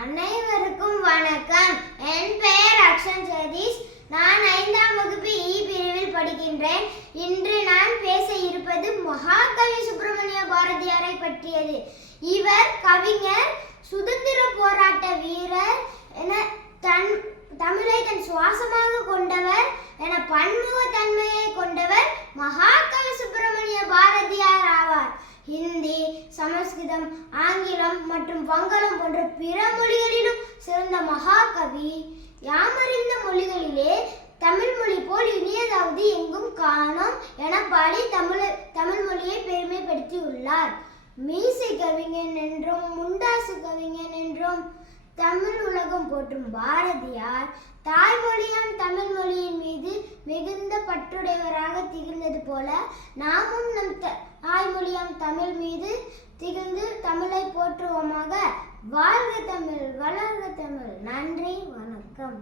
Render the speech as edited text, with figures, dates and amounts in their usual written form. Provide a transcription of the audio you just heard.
அனைவருக்கும் வணக்கம். என் பெயர் அக்ஷன் ஜெகதீஷ். நான் 5ஆம் வகுப்பு இ பிரிவில் படிக்கின்றேன். இன்று நான் பேச இருப்பது மகாகவி சுப்பிரமணிய பாரதியாரை பற்றியது. இவர் கவிஞர், சுதந்திர போராட்ட வீரர் என தமிழை தன் சுவாசமாக கொண்டவர் என பன்முகத்தன்மையை கொண்டவர் மகாகவி சுப்பிரமணிய பாரதியார் ஆவார். ஹிந்தி, சமஸ்கிருதம், ஆங்கிலம் மற்றும் வங்காளம் போன்ற பிற மொழிகளிலும் சிறந்த மகாகவி. யாமறிந்த மொழிகளிலே தமிழ் மொழி போல் இனியதாவது எங்கும் காணோம் என பாடி தமிழ் மொழியை பெருமைப்படுத்தியுள்ளார். மீசை கவிஞன் என்றும் முண்டாசு கவிஞன் என்றும் தமிழ் உலகம் போற்றும் பாரதியார் தாய்மொழியாம் தமிழ் மொழியின் மீது மிகுந்த பற்றுடையவராக திகழ்ந்தது போல நாமும் நம் தாய்மொழியாம் தமிழ் மீது திகழ்ந்து தமிழை போற்றுவோமாக. வாழ்க தமிழ், வளர்க தமிழ். நன்றி, வணக்கம்.